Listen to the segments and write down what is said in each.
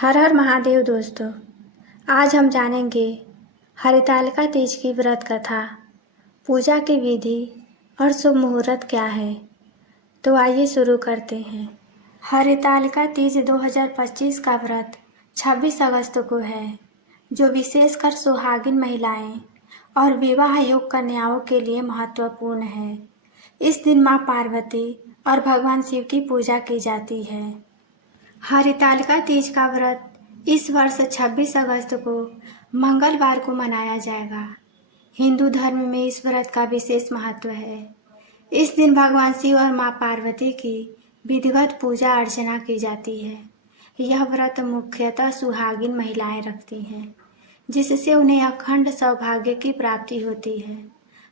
हर हर महादेव दोस्तों। आज हम जानेंगे हरितालिका तीज की व्रत कथा, पूजा की विधि और शुभ मुहूर्त क्या है। तो आइए शुरू करते हैं। हरितालिका तीज 2025 का व्रत 26 अगस्त को है, जो विशेषकर सुहागिन महिलाएं और विवाह योग्य कन्याओं के लिए महत्वपूर्ण है। इस दिन मां पार्वती और भगवान शिव की पूजा की जाती है। हरितालिका तीज का व्रत इस वर्ष 26 अगस्त को मंगलवार को मनाया जाएगा। हिंदू धर्म में इस व्रत का विशेष महत्व है। इस दिन भगवान शिव और मां पार्वती की विधिवत पूजा अर्चना की जाती है। यह व्रत मुख्यतः सुहागिन महिलाएं रखती हैं, जिससे उन्हें अखंड सौभाग्य की प्राप्ति होती है।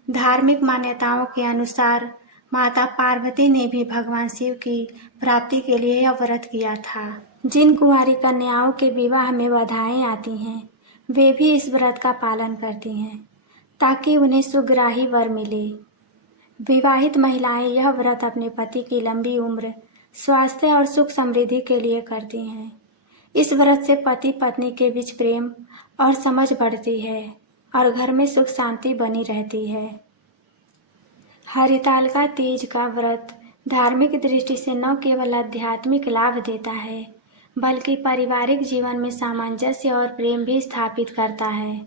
धार्मिक मान्यताओं के अनुसार माता पार्वती ने भी भगवान शिव की प्राप्ति के लिए यह व्रत किया था। जिन कुंवारी कन्याओं के विवाह में बाधाएं आती हैं, वे भी इस व्रत का पालन करती हैं, ताकि उन्हें सुग्राही वर मिले। विवाहित महिलाएं यह व्रत अपने पति की लंबी उम्र, स्वास्थ्य और सुख समृद्धि के लिए करती हैं। इस व्रत से पति पत्नी के बीच प्रेम और समझ बढ़ती है और घर में सुख शांति बनी रहती है। हरितालिका तीज का व्रत धार्मिक दृष्टि से न केवल आध्यात्मिक लाभ देता है, बल्कि पारिवारिक जीवन में सामंजस्य और प्रेम भी स्थापित करता है।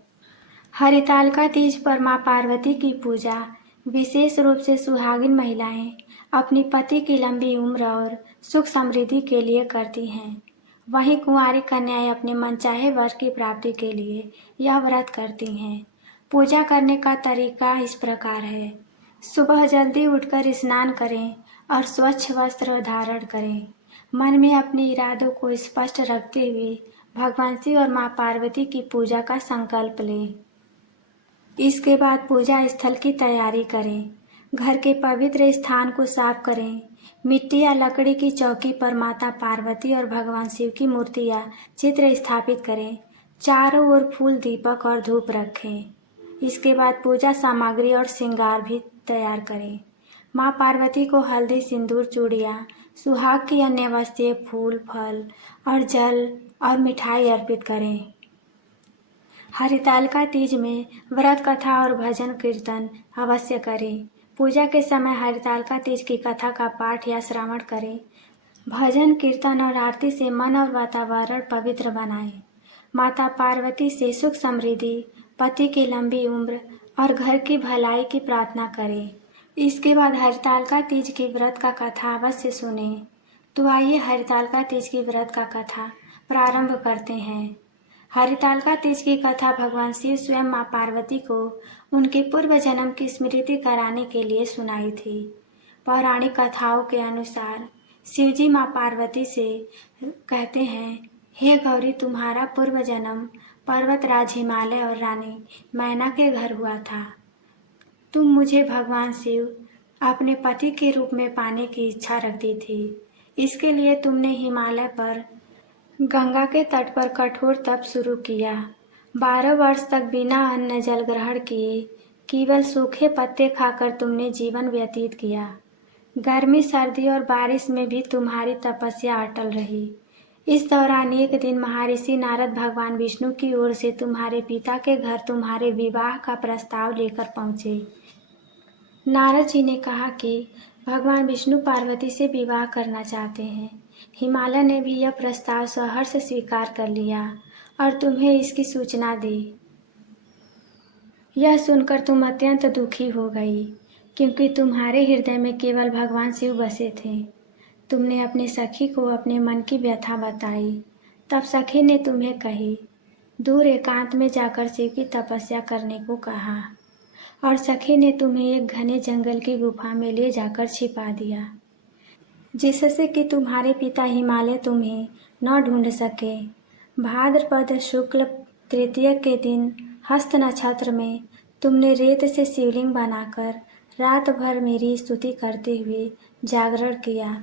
हरितालिका तीज पर मां पार्वती की पूजा विशेष रूप से सुहागिन महिलाएं अपनी पति की लंबी उम्र और सुख समृद्धि के लिए करती हैं। वहीं कुंवारी कन्याएं अपने मनचाहे वर की प्राप्ति के लिए यह व्रत करती हैं। पूजा करने का तरीका इस प्रकार है। सुबह जल्दी उठकर स्नान करें और स्वच्छ वस्त्र धारण करें। मन में अपने इरादों को स्पष्ट रखते हुए भगवान शिव और मां पार्वती की पूजा का संकल्प लें। इसके बाद पूजा स्थल की तैयारी करें। घर के पवित्र स्थान को साफ करें। मिट्टी या लकड़ी की चौकी पर माता पार्वती और भगवान शिव की मूर्ति या चित्र स्थापित करें। चारों ओर फूल, दीपक और धूप रखें। इसके बाद पूजा सामग्री और श्रृंगार भी तैयार करें। मां पार्वती को हल्दी, सिंदूर, चूड़ियाँ, सुहाग की अन्य वस्तुएं, फूल, फल और जल और मिठाई अर्पित करें। हरितालिका तीज में व्रत कथा और भजन कीर्तन अवश्य करें। पूजा के समय हरितालिका तीज की कथा का पाठ या श्रवण करें। भजन, कीर्तन और आरती से मन और वातावरण पवित्र बनाएं। माता पार्वती से सुख समृद्धि, पति की लंबी उम्र और घर की भलाई की प्रार्थना करें। इसके बाद हरितालिका तीज की व्रत का कथा अवश्य सुनें। तो आइए हरितालिका तीज की व्रत का कथा प्रारंभ करते हैं। हरितालिका तीज की कथा भगवान शिव स्वयं मां पार्वती को उनके पूर्व जन्म की स्मृति कराने के लिए सुनाई थी। पौराणिक कथाओं के अनुसार शिवजी मां पार्वती से कहते हैं, हे गौरी, तुम्हारा पूर्व जन्म पर्वतराज हिमालय और रानी मैना के घर हुआ था। तुम मुझे भगवान शिव अपने पति के रूप में पाने की इच्छा रखती थी। इसके लिए तुमने हिमालय पर गंगा के तट पर कठोर तप शुरू किया। 12 वर्ष तक बिना अन्न जल ग्रहण किए केवल सूखे पत्ते खाकर तुमने जीवन व्यतीत किया। गर्मी, सर्दी और बारिश में भी तुम्हारी तपस्या अटल रही। इस दौरान एक दिन महर्षि नारद भगवान विष्णु की ओर से तुम्हारे पिता के घर तुम्हारे विवाह का प्रस्ताव लेकर पहुंचे। नारद जी ने कहा कि भगवान विष्णु पार्वती से विवाह करना चाहते हैं। हिमालय ने भी यह प्रस्ताव सहर्ष स्वीकार कर लिया और तुम्हें इसकी सूचना दी। यह सुनकर तुम अत्यंत दुखी हो गई, क्योंकि तुम्हारे हृदय में केवल भगवान शिव बसे थे। तुमने अपने सखी को अपने मन की व्यथा बताई। तब सखी ने तुम्हें कही, दूर एकांत में जाकर शिव की तपस्या करने को कहा और सखी ने तुम्हें एक घने जंगल की गुफा में ले जाकर छिपा दिया, जिससे कि तुम्हारे पिता हिमालय तुम्हें न ढूंढ सके। भाद्रपद शुक्ल तृतीया के दिन हस्त नक्षत्र में तुमने रेत से शिवलिंग बनाकर रात भर मेरी स्तुति करते हुए जागरण किया।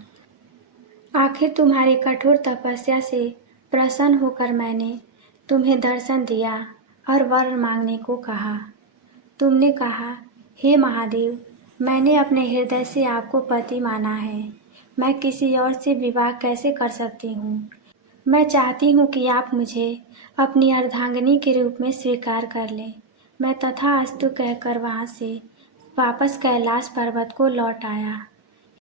आखिर तुम्हारी कठोर तपस्या से प्रसन्न होकर मैंने तुम्हें दर्शन दिया और वर मांगने को कहा। तुमने कहा, हे महादेव, मैंने अपने हृदय से आपको पति माना है। मैं किसी और से विवाह कैसे कर सकती हूँ। मैं चाहती हूँ कि आप मुझे अपनी अर्धांगिनी के रूप में स्वीकार कर लें। मैं तथास्तु कहकर वहाँ से वापस कैलाश पर्वत को लौट आया।